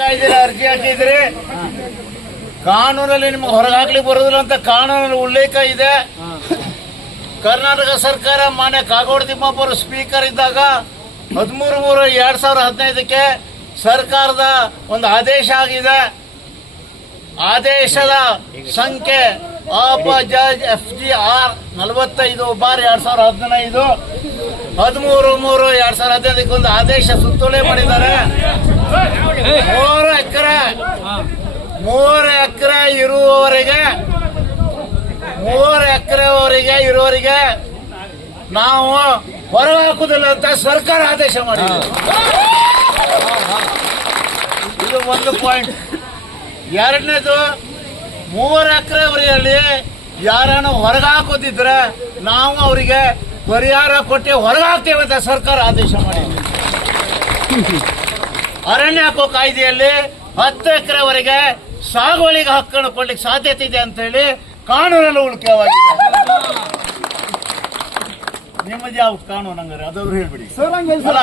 ಅರ್ಜಿ ಹಾಕಿದ್ರಿ ಕಾನೂನಲ್ಲಿ ನಿಮ್ಗೆ ಹೊರಗಾಗ್ಲಿಕ್ಕೆ ಬರೋದಿಲ್ಲ ಅಂತ ಕಾನೂನಲ್ಲಿ ಉಲ್ಲೇಖ ಇದೆ ಕರ್ನಾಟಕ ಸರ್ಕಾರ ಮಾನ್ಯ ಕಾಗೋಡು ತಿಮ್ಮಪ್ಪರು ಸ್ಪೀಕರ್ ಇದ್ದಾಗ ಹದಿಮೂರು ಮೂರು ಎರಡ್ ಸಾವಿರದ ಹದಿನೈದಕ್ಕೆ ಸರ್ಕಾರದ ಒಂದು ಆದೇಶ ಆಗಿದೆ ಆದೇಶದ ಸಂಖ್ಯೆ ಜಜ್ ಎಫ್ ಜಿ ಆರ್ ನಲವತ್ತೈದು ಬಾರ್ ಎರಡ್ ಸಾವಿರದ ಹದಿನೈದು ಹದಿಮೂರು ಮೂರು ಎರಡ್ ಸಾವಿರದ ಹದಿನೈದಕ್ಕೆ ಒಂದು ಆದೇಶ ಸುತ್ತೋಲೆ ಮಾಡಿದ್ದಾರೆ ಮೂರು ಎಕರೆ ಇರುವವರೆಗೆ ಮೂರು ಎಕರೆವರೆಗೆ ಇರುವವರೆಗೆ ನಾವು ಹೊರಹಾಕುದಿಲ್ಲ ಅಂತ ಸರ್ಕಾರ ಆದೇಶ ಮಾಡಿದೆ. ಇದು ಒಂದು ಪಾಯಿಂಟ್ ಎರಡನೇದು ಮೂರು ಎಕರೆವರೆಯಲ್ಲಿ ಯಾರನ್ನು ಹೊರಗೆ ಹಾಕೋದಿದ್ರೆ ನಾವು ಅವರಿಗೆ ಪರಿಹಾರ ಕೊಟ್ಟು ಹೊರಗೆ ಹಾಕ್ತೇವೆ ಅಂತ ಸರ್ಕಾರ ಆದೇಶ ಮಾಡಿದೆ. ಅರಣ್ಯ ಹಾಕೋ ಕಾಯ್ದೆಯಲ್ಲಿ ಹತ್ತು ಎಕರೆವರೆಗೆ ಸಾಗುವಳಿಗೆ ಹಕ್ಕನ್ನು ಕೊಡ್ಲಿಕ್ಕೆ ಸಾಧ್ಯತೆ ಇದೆ ಅಂತ ಹೇಳಿ ಕಾನೂನಲ್ಲಿ ಉಳಿಕೆವಾಗಿದೆ ನಿಮ್ಮದು ಯಾವ ಕಾನೂನು ಹಂಗಾರೆ? ಅದಾದ್ರು ಹೇಳ್ಬಿಡಿ. ಸರ್ ಹಂಗೆ ಅಲ್ಲ